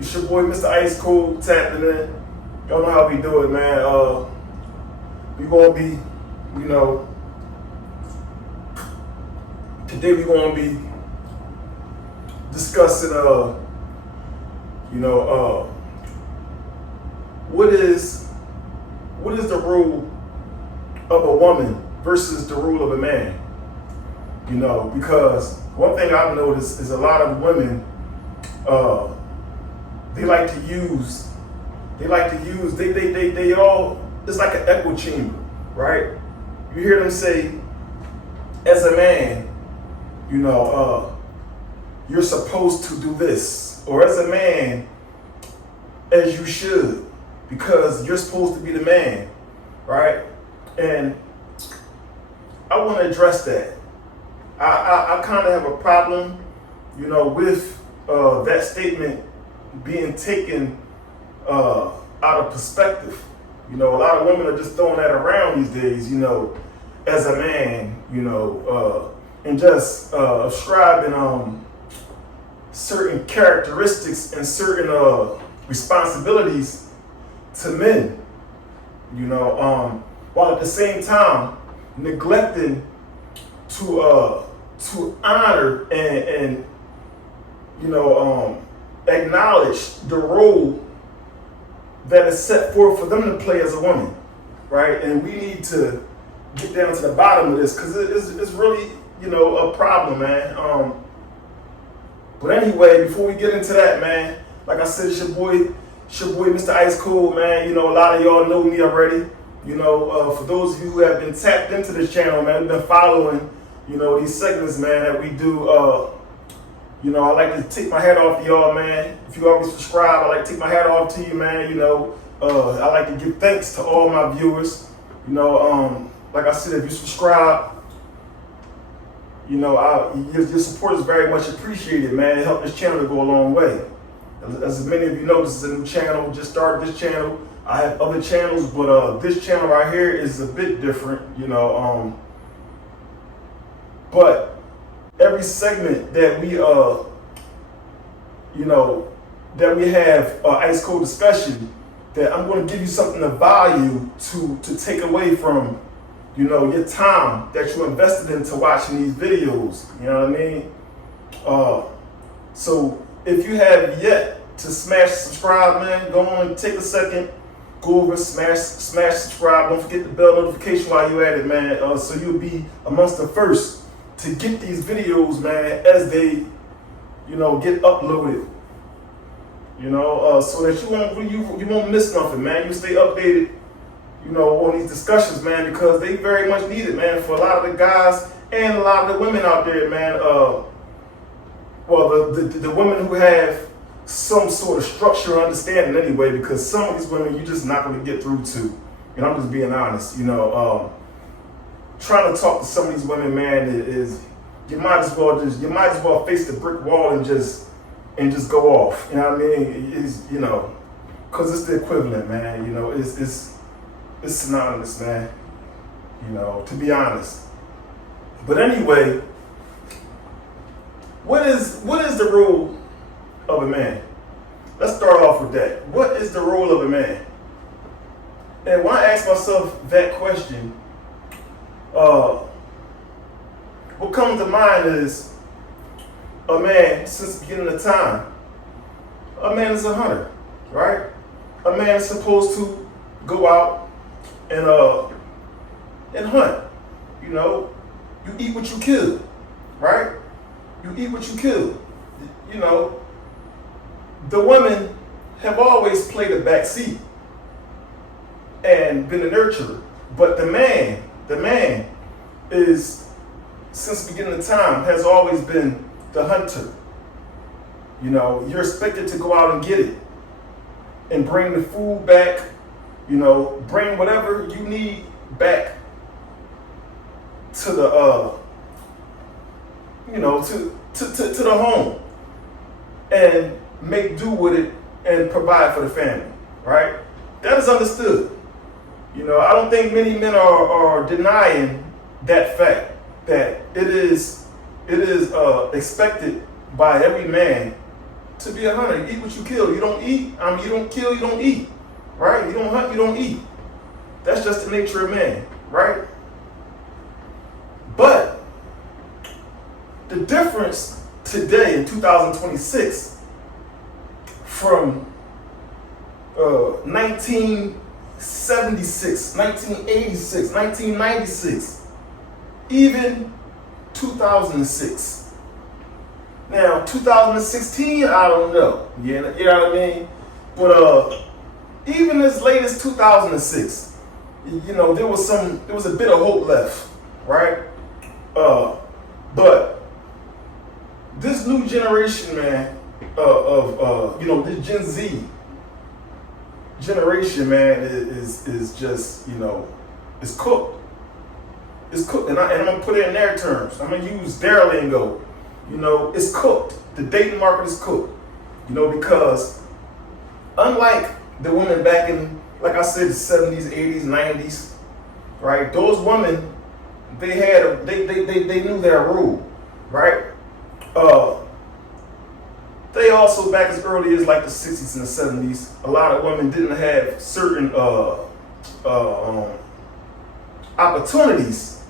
It's your boy, Mr. Ice Cold, tapping in. Y'all know how we do it, man. We gonna be, you know, today we gonna be discussing, what is the role of a woman versus the role of a man? You know, because one thing I've noticed is a lot of women, they all, it's like an echo chamber, right? You hear them say, as a man, you know, you're supposed to do this, or as a man, as you should, because you're supposed to be the man, right? And I want to address that. I kind of have a problem, you know, with that statement being taken out of perspective. You know, a lot of women are just throwing that around these days, you know, as a man, you know, and just ascribing certain characteristics and certain responsibilities to men, you know, while at the same time neglecting to honor and you know, acknowledge the role that is set forth for them to play as a woman, right? And we need to get down to the bottom of this, because it's really, you know, a problem, man. But anyway, before we get into that, man, like I said, it's your boy, Mr. Ice Cold, man. You know, a lot of y'all know me already. You know, for those of you who have been tapped into this channel, man, been following, you know, these segments, man, that we do. You know, I like to take my hat off to y'all, man. If you already subscribe, I like to take my hat off to you, man. You know, I like to give thanks to all my viewers. You know, like I said, if you subscribe, you know, your support is very much appreciated, man. It helps this channel to go a long way. As many of you know, this is a new channel. Just started this channel. I have other channels, but this channel right here is a bit different, you know. But every segment that we, you know, that we have Ice Cold discussion, that I'm going to give you something of value to take away from, you know, your time that you invested into watching these videos. You know what I mean? So if you have yet to smash subscribe, man, go on and take a second. Go over, smash subscribe. Don't forget the bell notification while you're at it, man. So you'll be amongst the first to get these videos, man, as they, you know, get uploaded. You know, so that you won't miss nothing, man. You stay updated, you know, on these discussions, man, because they very much need it, man, for a lot of the guys and a lot of the women out there, man. Well, the women who have some sort of structure or understanding anyway, because some of these women you're just not going to get through to. And I'm just being honest, you know. Trying to talk to some of these women, man, is you might as well face the brick wall and just go off. You know what I mean? It's, you know, because it's the equivalent, man. You know, it's synonymous, man. You know, to be honest. But anyway, what is the role of a man? Let's start off with that. What is the role of a man? And when I ask myself that question, what comes to mind is a man, since the beginning of time, a man is a hunter, right? A man is supposed to go out and hunt. You know, you eat what you kill, right? You eat what you kill. You know, the women have always played a back seat and been a nurturer, but the man is, since the beginning of time, has always been the hunter. You know, you're expected to go out and get it and bring the food back, you know, bring whatever you need back to the, you know, to the home and make do with it and provide for the family, right? That is understood. You know, I don't think many men are denying that fact, that it is expected by every man to be a hunter. You eat what you kill. You don't eat. You don't kill. You don't eat. Right? You don't hunt. You don't eat. That's just the nature of man. Right? But the difference today in 2026 from 1976, 1986, 1996, even 2006. Now, 2016, I don't know. You know what I mean? But even as late as 2006, there was a bit of hope left, right? But this new generation, man, the Gen Z generation, man, is just, it's cooked. It's cooked, and I'm gonna put it in their terms. I'm gonna use their lingo. It's cooked. The dating market is cooked. Because unlike the women back in, like I said, the 70s, 80s, 90s, right? Those women, they knew their rule, right? They also, back as early as like the 60s and the 70s, a lot of women didn't have certain opportunities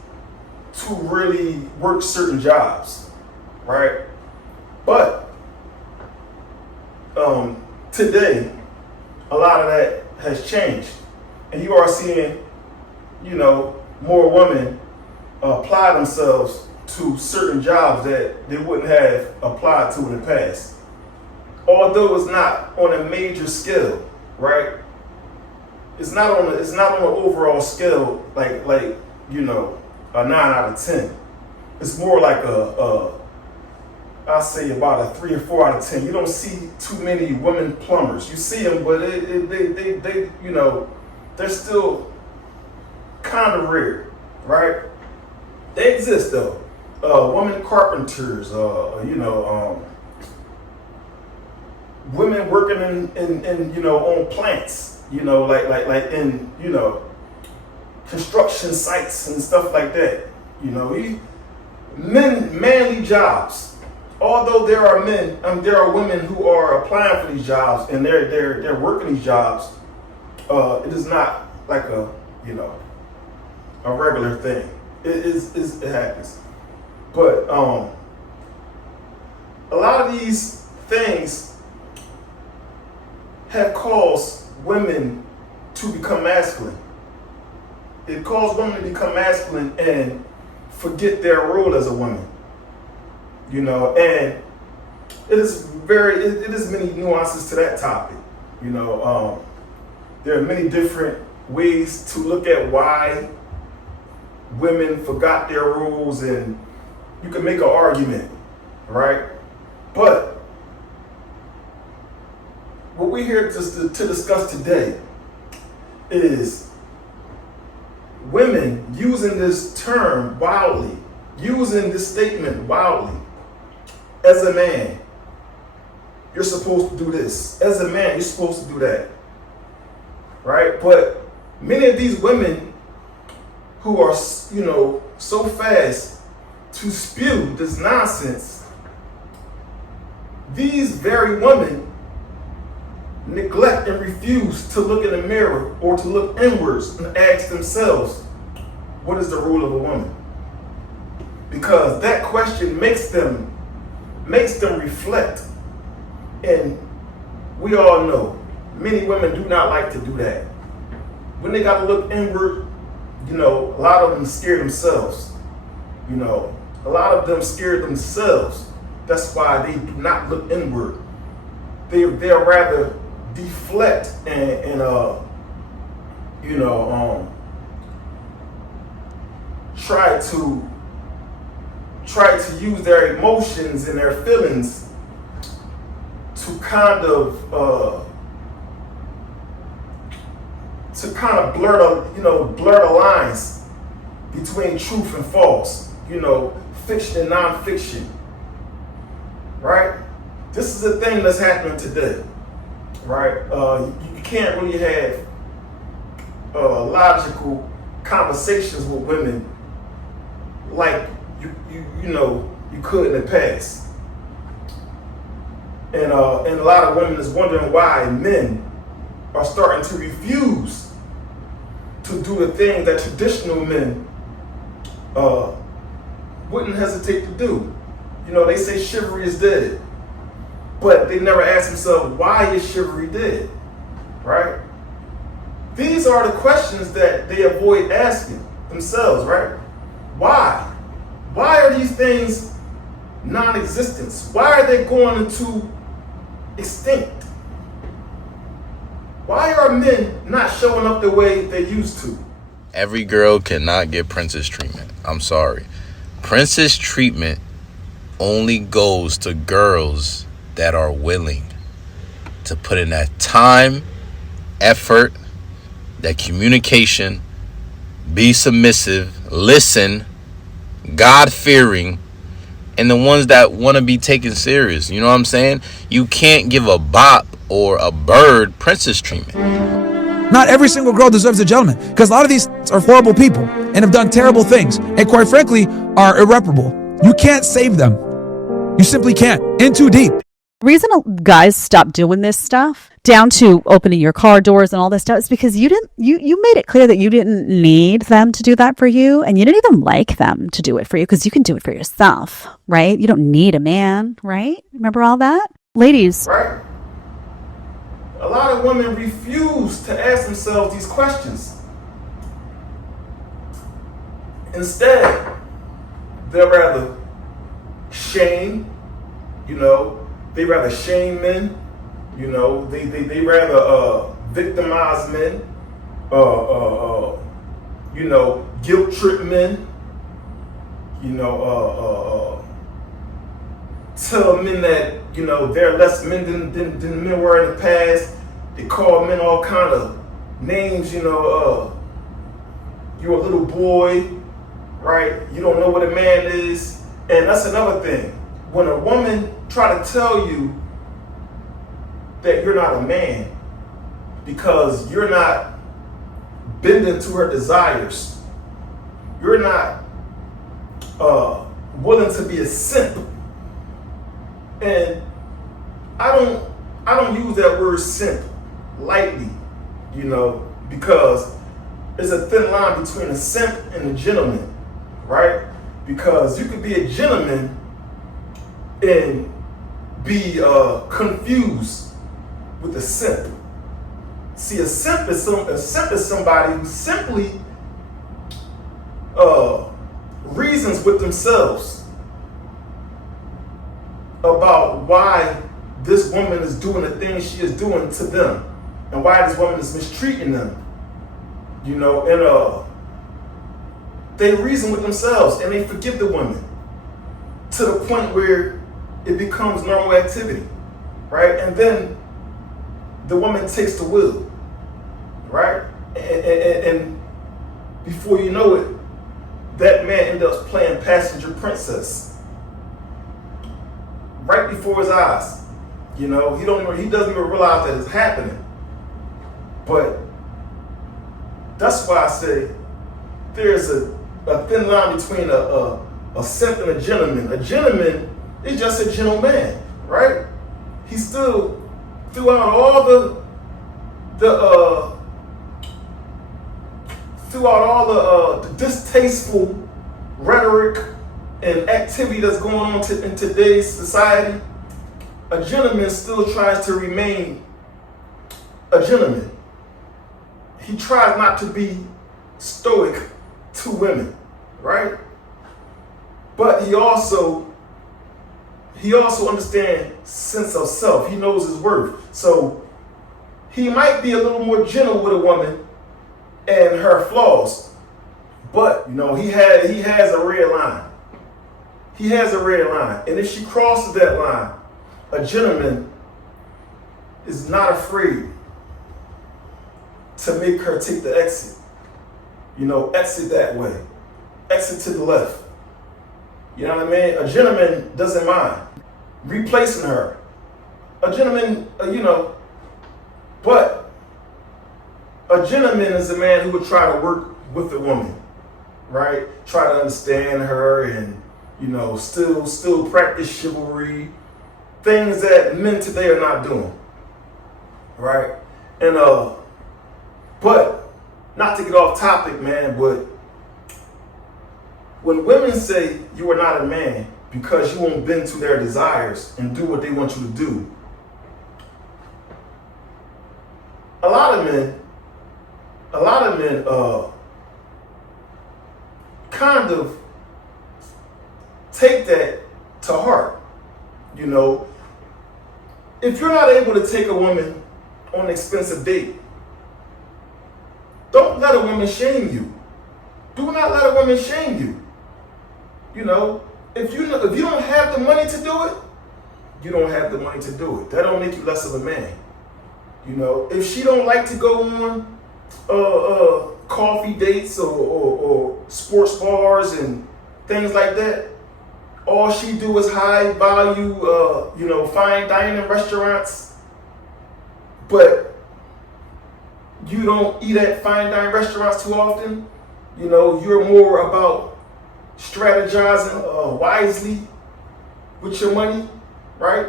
to really work certain jobs, right? But today, a lot of that has changed, and you are seeing, more women apply themselves to certain jobs that they wouldn't have applied to in the past. Although it's not on a major scale, right? It's not on an overall scale like a 9 out of 10. It's more like I'll say about a 3 or 4 out of 10. You don't see too many women plumbers. You see them, but they're still kind of rare, right? They exist though. Women carpenters, women working in on plants, like in construction sites and stuff like that. Manly jobs. Although there are women who are applying for these jobs and they're working these jobs. It is not like a regular thing. It happens, but a lot of these things have caused women to become masculine. It caused women to become masculine and forget their role as a woman. And it is many nuances to that topic. There are many different ways to look at why women forgot their roles, and you can make an argument, right? But what we're here to discuss today is women using this term wildly, using this statement wildly. As a man, you're supposed to do this. As a man, you're supposed to do that. Right? But many of these women who are, so fast to spew this nonsense, these very women neglect and refuse to look in the mirror or to look inwards and ask themselves, what is the role of a woman? Because that question makes them reflect. And we all know many women do not like to do that. When they got to look inward, a lot of them scare themselves. A lot of them scare themselves. That's why they do not look inward. They'll rather deflect and try to use their emotions and their feelings to kind of blur the lines between truth and false, fiction and nonfiction, right? This is a thing that's happening today, right? You can't really have logical conversations with women like you could in the past. And a lot of women is wondering why men are starting to refuse to do the thing that traditional men wouldn't hesitate to do. You know, they say chivalry is dead, but they never ask themselves, why is chivalry dead, right? These are the questions that they avoid asking themselves, right? Why? Why are these things non-existent? Why are they going into extinct? Why are men not showing up the way they used to? Every girl cannot get princess treatment. I'm sorry. Princess treatment only goes to girls that are willing to put in that time, effort, that communication, be submissive, listen, God-fearing, and the ones that want to be taken serious. You know what I'm saying? You can't give a bop or a bird princess treatment. Not every single girl deserves a gentleman, because a lot of these are horrible people and have done terrible things, and quite frankly are irreparable. You can't save them. You simply can't. In too deep. The reason guys stop doing this stuff, down to opening your car doors and all this stuff, is because you made it clear that you didn't need them to do that for you, and you didn't even like them to do it for you, because you can do it for yourself, right? You don't need a man, right? Remember all that? Ladies. Right? A lot of women refuse to ask themselves these questions. Instead, they'll rather shame, they rather shame men, they rather victimize men, guilt trip men, tell men that, they're less men than men were in the past. They call men all kind of names, you're a little boy, right? You don't know what a man is. And that's another thing. When a woman try to tell you that you're not a man because you're not bending to her desires, you're not willing to be a simp. And I don't use that word simp lightly, because there's a thin line between a simp and a gentleman, right? Because you could be a gentleman and be confused with a simp. See, a simp is somebody who simply reasons with themselves about why this woman is doing the things she is doing to them, and why this woman is mistreating them. And they reason with themselves and they forgive the woman to the point where it becomes normal activity, right? And then the woman takes the wheel, right? And before you know it, that man ends up playing passenger princess right before his eyes. He doesn't even realize that it's happening. But that's why I say there's a thin line between a simp and a gentleman. A gentleman is just a gentleman, right? He still, throughout all the distasteful rhetoric and activity that's going on in today's society, a gentleman still tries to remain a gentleman. He tries not to be stoic to women, right? But he also understands sense of self. He knows his worth. So he might be a little more gentle with a woman and her flaws. But he has a red line. He has a red line. And if she crosses that line, a gentleman is not afraid to make her take the exit. Exit that way. Exit to the left. You know what I mean? A gentleman doesn't mind replacing her. A gentleman, but a gentleman is a man who would try to work with the woman, right? Try to understand her and, still practice chivalry, things that men today are not doing, right? And but not to get off topic, man, but when women say you are not a man because you won't bend to their desires and do what they want you to do, a lot of men kind of take that to heart. You know, if you're not able to take a woman on an expensive date, don't let a woman shame you. Do not let a woman shame you. You know, if you don't have the money to do it, you don't have the money to do it. That don't make you less of a man. You know, if she don't like to go on coffee dates or sports bars and things like that, all she do is high value, fine dining restaurants, but you don't eat at fine dining restaurants too often. You know, you're more about strategizing wisely with your money, right?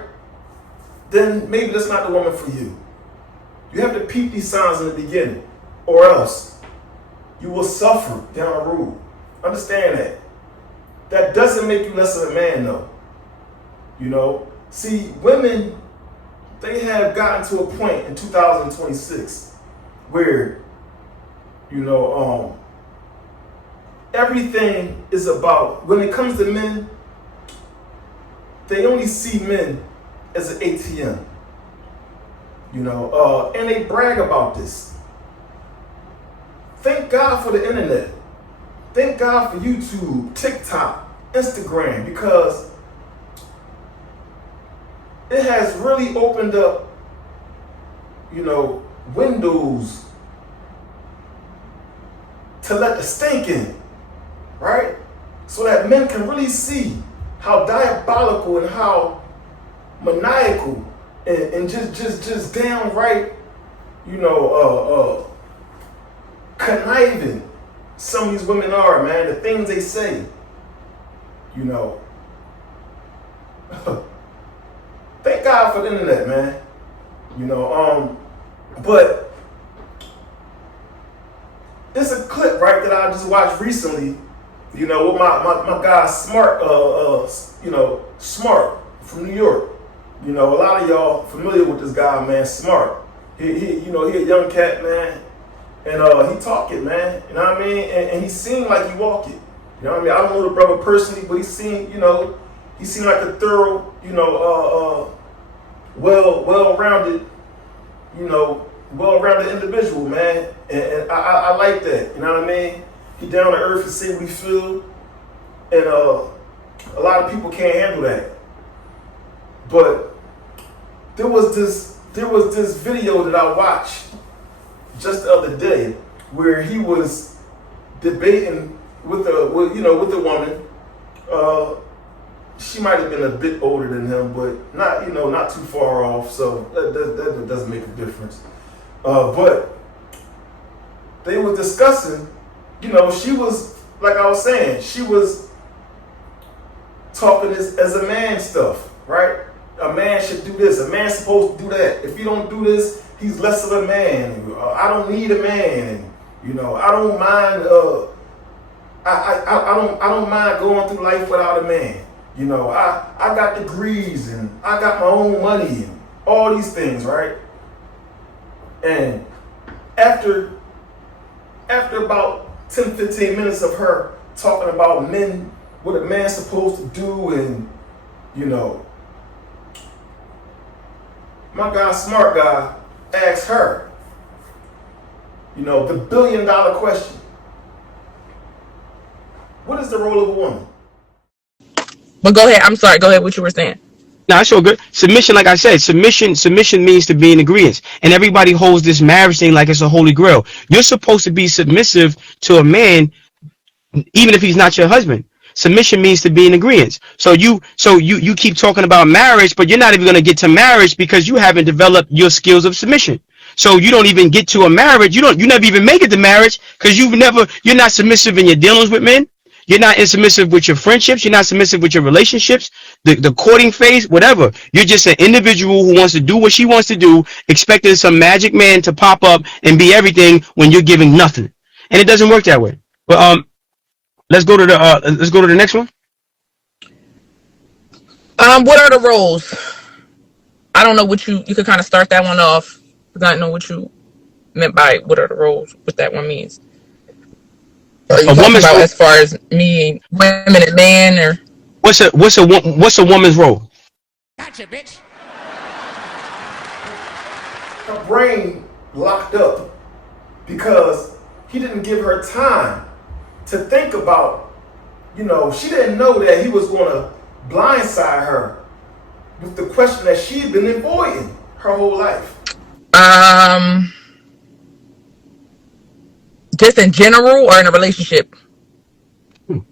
Then maybe that's not the woman for you. You have to peep these signs in the beginning, or else you will suffer down the road. Understand that. That doesn't make you less of a man, though. You know, see, women, they have gotten to a point in 2026 where, everything is about, when it comes to men, they only see men as an ATM. And they brag about this. Thank God for the internet. Thank God for YouTube, TikTok, Instagram, because it has really opened up, windows to let the stink in, right? So that men can really see how diabolical and how maniacal and just downright, conniving some of these women are, man. The things they say, Thank God for the internet, man. But it's a clip, right, that I just watched recently, with my guy Smart, Smart from New York. A lot of y'all familiar with this guy, man, Smart. He a young cat, man, and he talk it, man. You know what I mean? And he seemed like he walk it. You know what I mean? I don't know the brother personally, but he seemed like a thorough, well-rounded, well-rounded individual, man. And I like that. You know what I mean? He down to earth and say what he feel, and a lot of people can't handle that. But there was this video that I watched just the other day where he was debating with a woman. She might have been a bit older than him, but not too far off. So that doesn't make a difference. But they were discussing. She was, like I was saying, she was talking as a man stuff, right? A man should do this. A man's supposed to do that. If you don't do this, he's less of a man. I don't need a man. I don't mind. I don't mind going through life without a man. I got degrees and I got my own money and all these things, right? And after about 10, 15 minutes of her talking about men, what a man's supposed to do, and my guy, Smart Guy, asked her, the $1 billion question. What is the role of a woman? But go ahead. I'm sorry. Go ahead. What you were saying. No, it's all good. Submission, like I said, submission means to be in agreement. And everybody holds this marriage thing like it's a holy grail. You're supposed to be submissive to a man, even if he's not your husband. Submission means to be in agreement. So you keep talking about marriage, but you're not even going to get to marriage because you haven't developed your skills of submission. So you don't even get to a marriage. You never even make it to marriage because you're not submissive in your dealings with men. You're not submissive with your friendships. You're not submissive with your relationships, the courting phase, whatever. You're just an individual who wants to do what she wants to do, expecting some magic man to pop up and be everything when you're giving nothing. And it doesn't work that way. But let's go to the next one. What are the roles? I don't know what you could kind of start that one off because I don't know what you meant by what are the roles, what that one means. Are you talking about as far as me, women, and man, or what's a woman's role? Gotcha, bitch. Her brain locked up because he didn't give her time to think about, she didn't know that he was going to blindside her with the question that she'd been avoiding her whole life. Just in general or in a relationship? In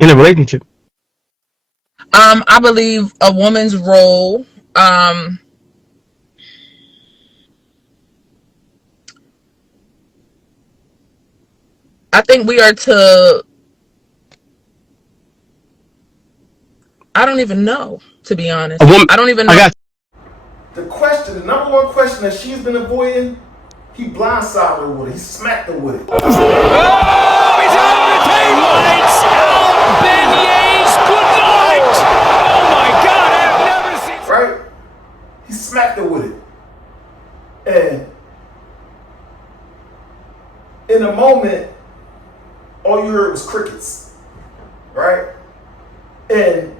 a relationship. I believe a woman's role, I think we are to, I don't even know, to be honest. I don't even know. The number one question that she's been avoiding, he blindsided her with it. He smacked her with it. Oh, he's out of the table! Lights out, beignets, good night! Oh my God, I've never seen... Right? He smacked her with it. And in a moment, all you heard was crickets. Right? And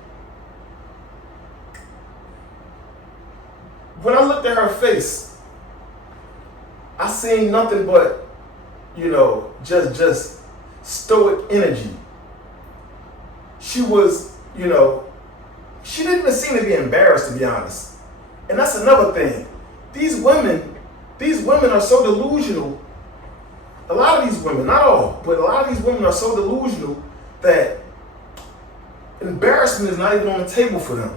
when I looked at her face, I seen nothing but, just stoic energy. She was, she didn't even seem to be embarrassed, to be honest. And that's another thing. These women are so delusional. A lot of these women, not all, but a lot of these women are so delusional that embarrassment is not even on the table for them.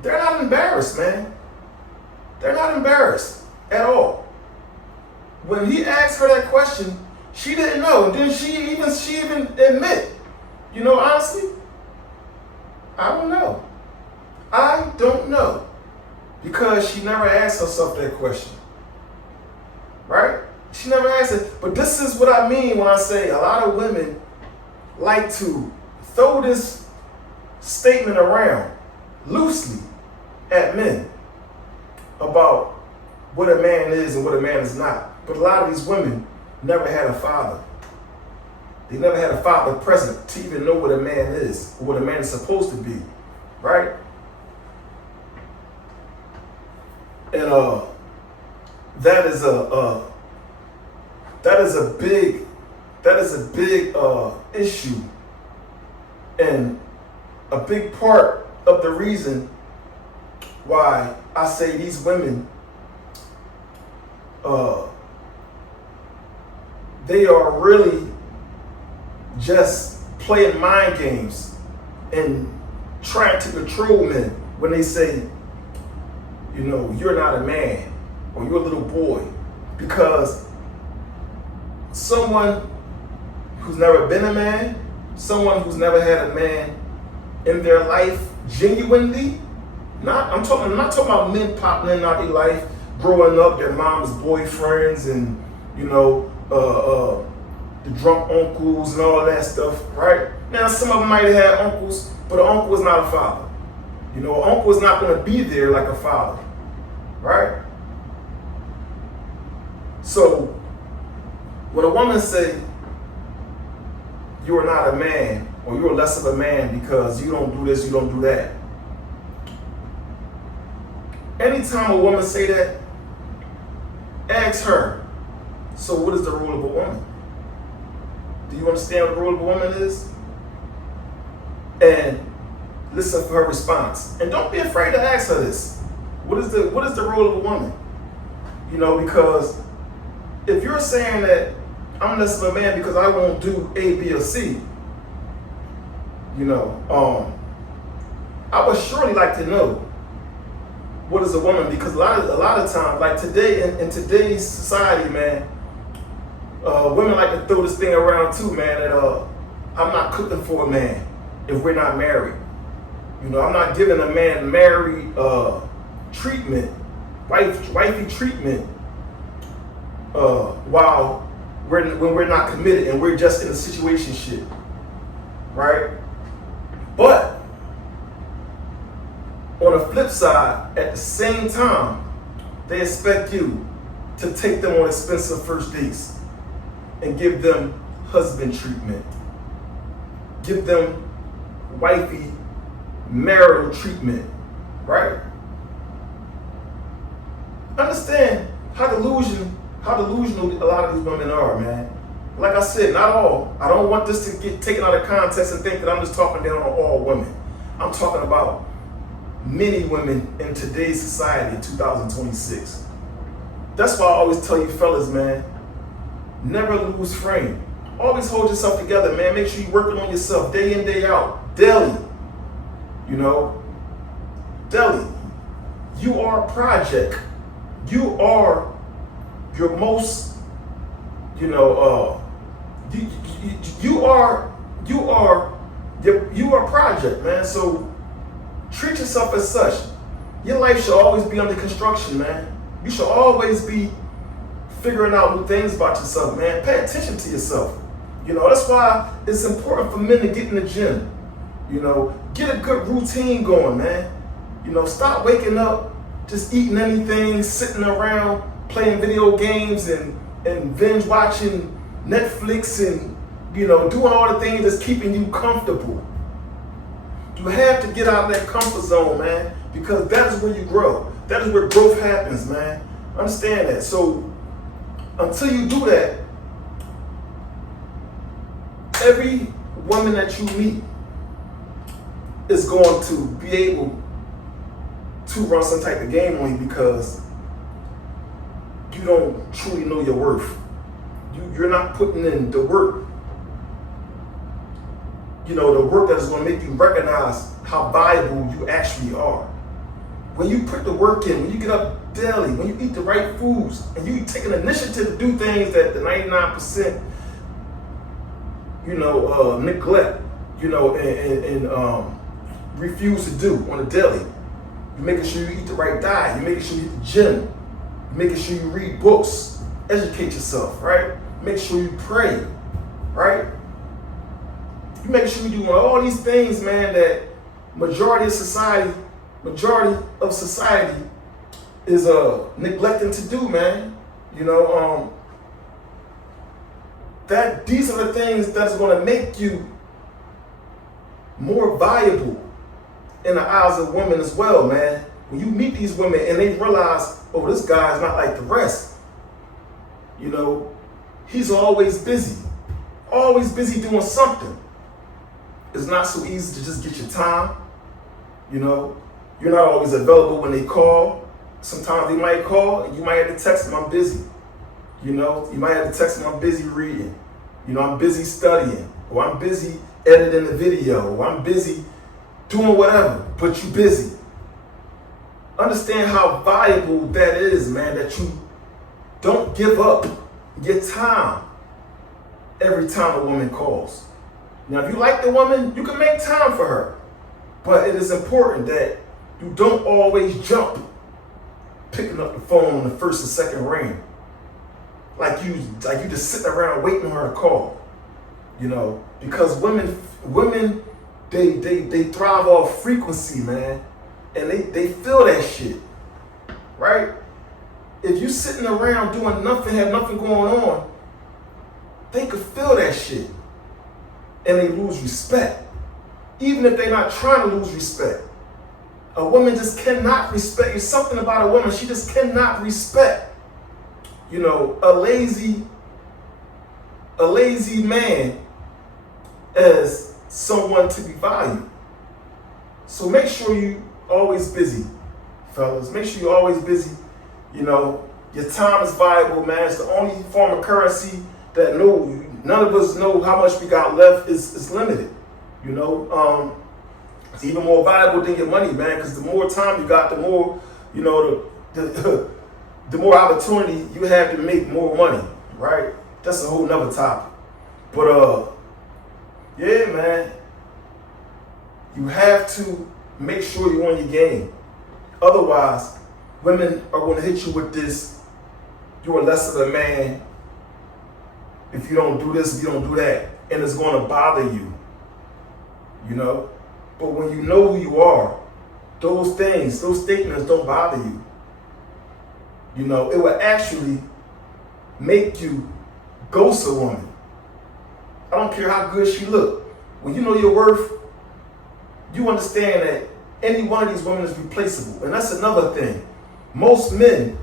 They're not embarrassed, man. They're not embarrassed at all. When he asked her that question, she didn't know. And then she even admit, honestly, I don't know. I don't know. Because she never asked herself that question. Right? She never asked it. But this is what I mean when I say a lot of women like to throw this statement around loosely at men about what a man is and what a man is not. But a lot of these women never had a father. They never had a father present to even know what a man is or what a man is supposed to be, right? And that is a big issue and a big part of the reason why I say these women, they are really just playing mind games and trying to control men when they say, you're not a man or you're a little boy. Because someone who's never been a man, someone who's never had a man in their life genuinely, I'm not talking about men popping in their life, growing up, their mom's boyfriends and, the drunk uncles and all that stuff, right? Now, some of them might have had uncles, but an uncle is not a father. An uncle is not going to be there like a father, right? So, when a woman say, you're not a man, or you're less of a man because you don't do this, you don't do that. Anytime a woman say that, ask her, so what is the role of a woman? Do you understand what the role of a woman is? And listen for her response. And don't be afraid to ask her this. What is the role of a woman? Because if you're saying that I'm less of a man because I won't do A, B, or C, I would surely like to know what is a woman, because a lot of times, like today in today's society, man, Women like to throw this thing around too, man, that I'm not cooking for a man if we're not married. You know, I'm not giving a man married treatment, wifey treatment, while when we're not committed and we're just in a situationship, right? But on the flip side, at the same time, they expect you to take them on expensive first dates and give them husband treatment, give them wifey marital treatment, right? Understand how delusional a lot of these women are, man. Like I said, not all. I don't want this to get taken out of context and think that I'm just talking down on all women. I'm talking about many women in today's society in 2026. That's why I always tell you fellas, man, never lose frame. Always hold yourself together, man. Make sure you're working on yourself day in, day out, daily. You know, daily. You are a project. You are your most, you are a project, man. So treat yourself as such. Your life should always be under construction, man. You should always be figuring out new things about yourself, man. Pay attention to yourself. You know, that's why it's important for men to get in the gym. You know, get a good routine going, man. You know, stop waking up just eating anything, sitting around playing video games and binge watching Netflix and, you know, doing all the things that's keeping you comfortable. You have to get out of that comfort zone, man, because that is where you grow. That is where growth happens, man. Understand that. So until you do that, every woman that you meet is going to be able to run some type of game on you because you don't truly know your worth. You're not putting in the work. You know, the work that is going to make you recognize how valuable you actually are. When you put the work in, when you get up daily, when you eat the right foods, and you take an initiative to do things that the 99%, neglect, and refuse to do on a daily. You're making sure you eat the right diet. You're making sure you hit the gym. You're making sure you read books, educate yourself, right? Make sure you pray, right? You make sure you do all these things, man, that majority of society is neglecting to do, man. You know, that these are the things that's going to make you more valuable in the eyes of women as well, man. When you meet these women and they realize, oh, this guy is not like the rest. You know, he's always busy doing something. It's not so easy to just get your time. You know, you're not always available when they call. Sometimes they might call and you might have to text them, I'm busy. You know, you might have to text them, I'm busy reading. You know, I'm busy studying, or I'm busy editing the video, or I'm busy doing whatever, but you're busy. Understand how valuable that is, man, that you don't give up your time every time a woman calls. Now, if you like the woman, you can make time for her. But it is important that you don't always jump picking up the phone on the first and second ring. Like you just sitting around waiting on her to call. You know, because women they thrive off frequency, man. And they feel that shit. Right? If you sitting around doing nothing, have nothing going on, they could feel that shit. And they lose respect. Even if they're not trying to lose respect. A woman just cannot respect. There's something about a woman, she just cannot respect. You know, a lazy man as someone to be valued. So make sure you always busy, fellas. Make sure you're always busy. You know, your time is valuable, man. It's the only form of currency that none of us know how much we got left is limited. You know, it's even more valuable than your money, man, because the more time you got, the more, you know, the more opportunity you have to make more money, right? that's a whole nother topic. But yeah, man, you have to make sure you're on your game. Otherwise, women are going to hit you with this, you're less of a man if you don't do this, if you don't do that, and it's going to bother you, you know? But when you know who you are, those things, those statements don't bother you. You know, it will actually make you ghost a woman. I don't care how good she look. When you know your worth, you understand that any one of these women is replaceable. And that's another thing. Most men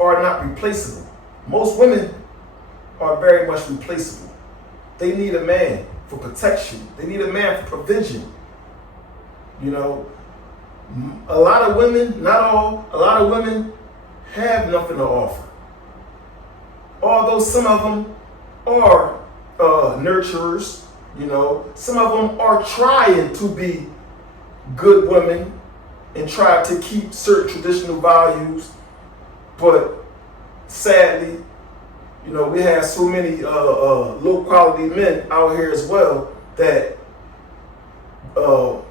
are not replaceable. Most women are very much replaceable. They need a man for protection. They need a man for provision. You know, a lot of women, not all, a lot of women have nothing to offer. Although some of them are nurturers, you know, some of them are trying to be good women and try to keep certain traditional values, but sadly, you know, we have so many low quality men out here as well that all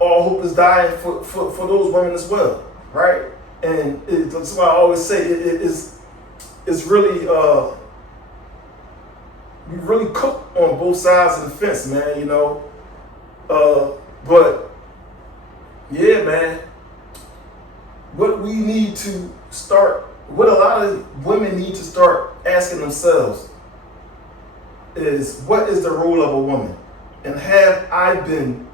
hope is dying for those women as well, right? And that's why I always say it's really we really cook on both sides of the fence, man. You know, but yeah, man. What we need to start, what a lot of women need to start asking themselves is, what is the role of a woman? And have I been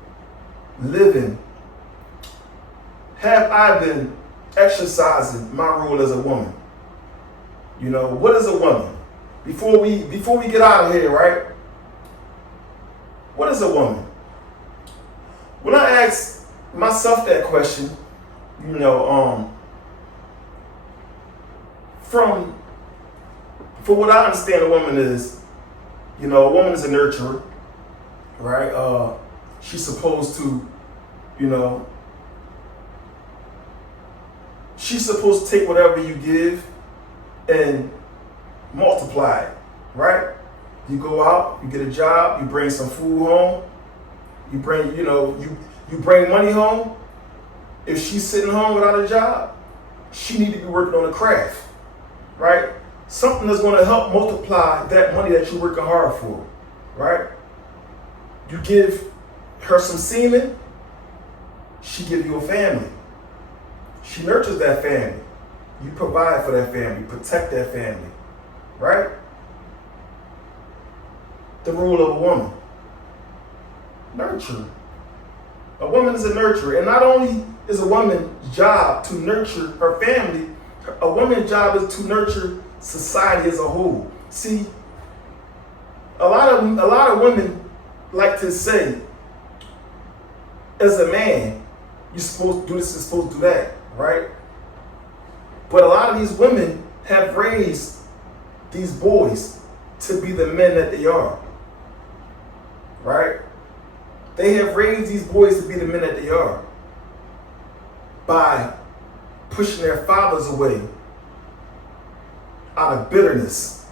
exercising my role as a woman? You know, what is a woman? Before we get out of here, right? What is a woman? When I ask myself that question, you know, for what I understand a woman is, you know, a woman is a nurturer, right? She's supposed to, you know, she's supposed to take whatever you give and multiply it, right? You go out, you get a job, you bring some food home, you bring, you know, you bring money home. If she's sitting home without a job, she need to be working on a craft, right? Something that's going to help multiply that money that you're working hard for, right? You give her some semen, she give you a family. She nurtures that family. You provide for that family, protect that family, right? The role of a woman. Nurture. A woman is a nurturer. And not only is a woman's job to nurture her family, a woman's job is to nurture society as a whole. See, a lot of women like to say, as a man, you're supposed to do this, you're supposed to do that, right? But a lot of these women have raised these boys to be the men that they are, right? They have raised these boys to be the men that they are by pushing their fathers away out of bitterness.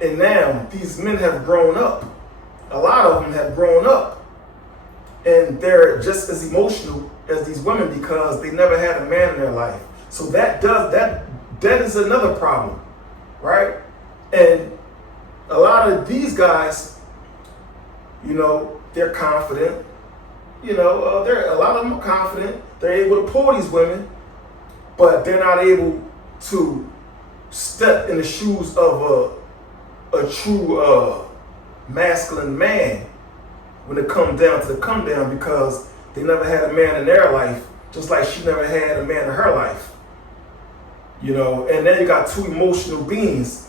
And now these men have grown up. A lot of them have grown up. And they're just as emotional as these women because they never had a man in their life. So that is another problem, right? And a lot of these guys, you know, they're confident. You know, a lot of them are confident. They're able to pull these women, but they're not able to step in the shoes of a true masculine man when it comes down to the come down, because they never had a man in their life, just like she never had a man in her life. You know, and then you got two emotional beings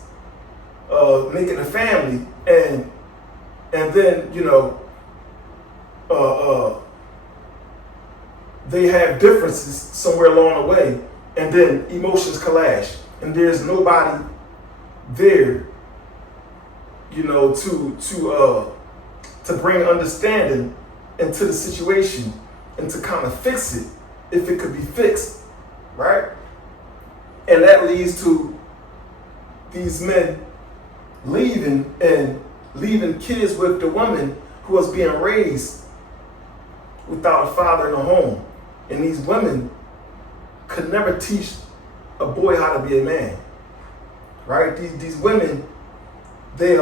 making a family, and then, you know, they have differences somewhere along the way, and then emotions clash, and there's nobody there, you know, to bring understanding into the situation and to kind of fix it if it could be fixed, right? And that leads to the these men leaving kids with the woman who was being raised without a father in the home. And these women could never teach a boy how to be a man, right? These women, they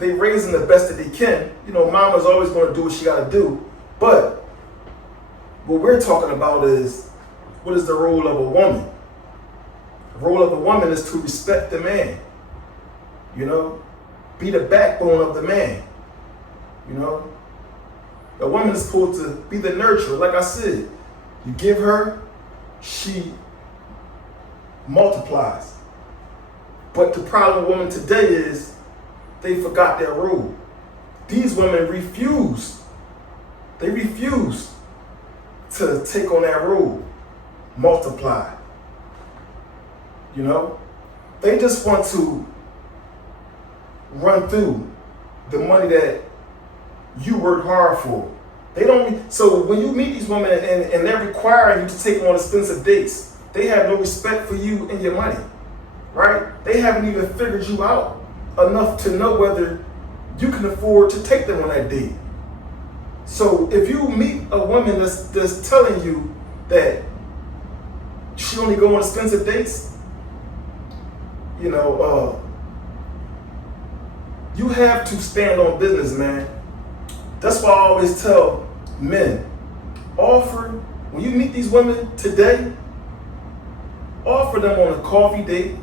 raising the best that they can. You know, mama's always going to do what she got to do. But what we're talking about is, what is the role of a woman? The role of a woman is to respect the man, you know, be the backbone of the man, you know. A woman is supposed to be the nurturer. Like I said, you give her, she multiplies. But the problem with women today is they forgot their role. These women refuse. They refuse to take on that role, multiply. You know, they just want to run through the money that you work hard for. They don't. So when you meet these women and they're requiring you to take them on expensive dates, they have no respect for you and your money, right? They haven't even figured you out enough to know whether you can afford to take them on that date. So if you meet a woman that's telling you that she only go on expensive dates, you know, you have to stand on business, man. That's why I always tell men, when you meet these women today, offer them on a coffee date,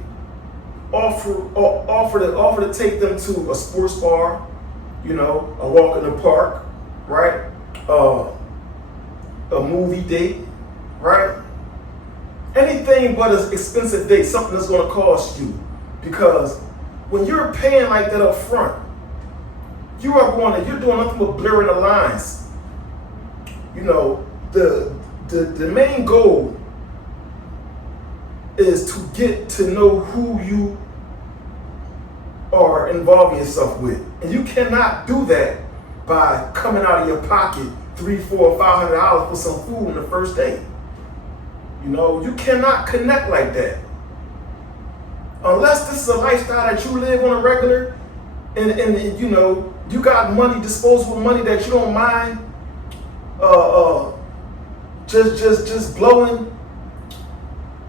offer to take them to a sports bar, you know, a walk in the park, right? A movie date, right? Anything but an expensive date, something that's going to cost you. Because when you're paying like that up front, you're doing nothing but blurring the lines. You know, the main goal is to get to know who you are involving yourself with. And you cannot do that by coming out of your pocket $300, $400, $500 for some food on the first date. You know, you cannot connect like that. Unless this is a lifestyle that you live on a regular, and you know, you got money, disposable money that you don't mind just blowing,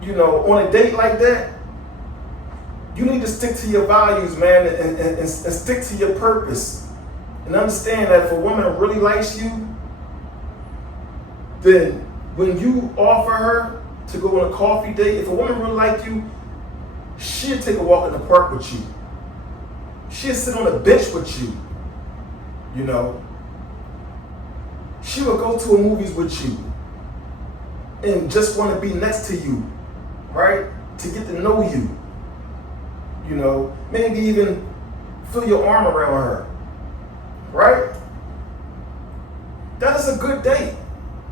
you know, on a date like that. You need to stick to your values, man, and stick to your purpose. And understand that if a woman really likes you, then when you offer her to go on a coffee date, if a woman really likes you, she'll take a walk in the park with you. She'll sit on a bench with you. You know, she will go to a movies with you and just want to be next to you, right? To get to know you. You know, maybe even feel your arm around her, right? That is a good date.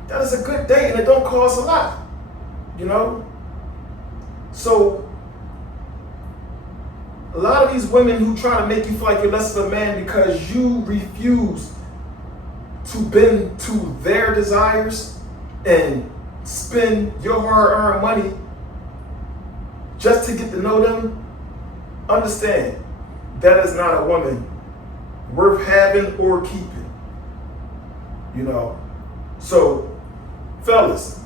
That is a good date, and it don't cost a lot, you know? So, a lot of these women who try to make you feel like you're less of a man because you refuse to bend to their desires and spend your hard-earned money just to get to know them, understand that is not a woman worth having or keeping. You know? So, fellas,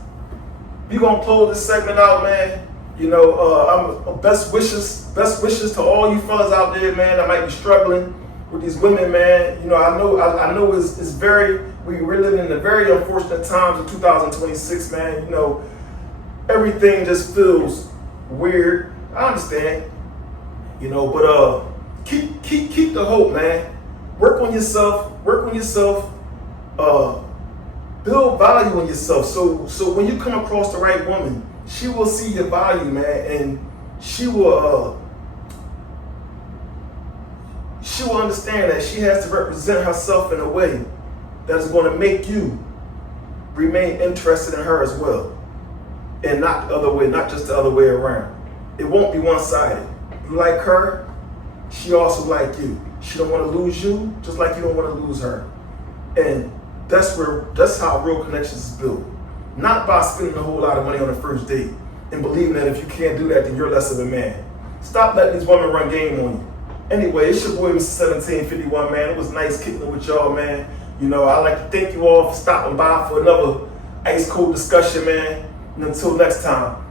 we gonna close this segment out, man. You know, I'm best wishes to all you fellas out there, man, that might be struggling with these women, man. You know, I know it's we're living in the very unfortunate times of 2026, man. You know, everything just feels weird. I understand, you know, but keep the hope, man. Work on yourself. Build value in yourself. So when you come across the right woman, she will see your value, man, and she will understand that she has to represent herself in a way that is going to make you remain interested in her as well, and not the other way, not just the other way around. It won't be one-sided. You like her, she also like you. She don't want to lose you, just like you don't want to lose her. And that's how real connections is built. Not by spending a whole lot of money on the first date and believing that if you can't do that, then you're less of a man. Stop letting these women run game on you. Anyway, it's your boy, Mr. 1751, man. It was nice kicking it with y'all, man. You know, I'd like to thank you all for stopping by for another Ice Cold discussion, man. And until next time,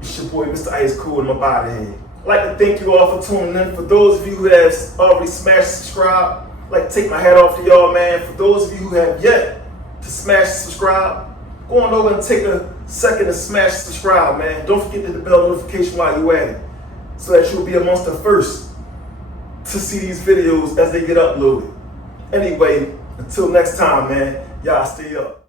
it's your boy, Mr. Ice Cold, and my body head. I'd like to thank you all for tuning in. For those of you who have already smashed subscribe, I'd like to take my hat off to y'all, man. For those of you who have yet to smash subscribe, go on over and take a second to smash subscribe, man. Don't forget to hit the bell notification while you're at it, so that you'll be amongst the first to see these videos as they get uploaded. Anyway, until next time, man, y'all stay up.